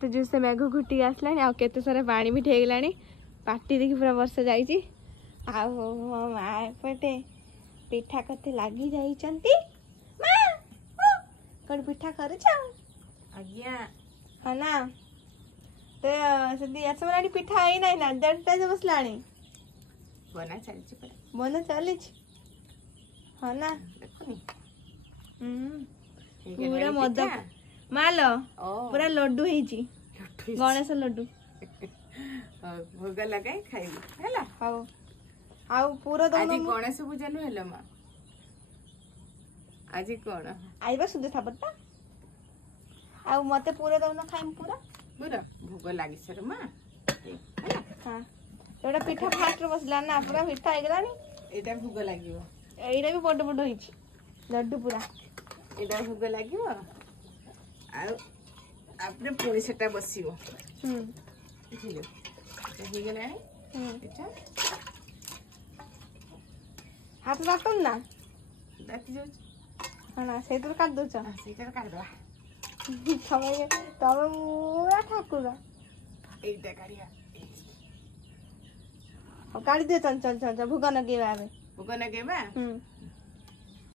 तो जो से मेघ घुटी आसला आ केते सारा पानी भी ठेगलानी पाटी देखी पूरा वर्षा जाइची आ मो माँ एपटे पिठा कते लगी जाइचंती माँ कौन पिठा करूछ आज्ञा हाँ ना तो सदी असमरानी पिठा आई नहीं ना डेढ़टा से बसलानी बना चलची पड़ा बना चलीच हाँ ना देखनी पूरा मोदक मालो पूरा लड्डू ହେଇଛି गणेश लड्डू भोग लगाई खाइबी हैला हाउ आउ पूरा आज दोनो गणेश पूजा नु हैला मां आज कोन आइबा सुदे थापटा आउ मते पूरा दोनो खाइम पूरा पूरा भोग लागि सर मां हैला हां एटा पिठा फास्ट रे बसला ना पूरा पिठा आइगलानी एटा भोग लागियो एइडा भी बड बड होईଛି लड्डू पूरा एटा भोग लागियो आ आपने पुणी सेटा बसियो बुझिलो हे गेला एटा हाथ दातन ना दाती जो हां ना सेतुर काट दोछ सेटा काट दला तमे पूरा ठाकुर एटा काढिया काट दे चल चल चल भुगा न गेवा भोग नगेबा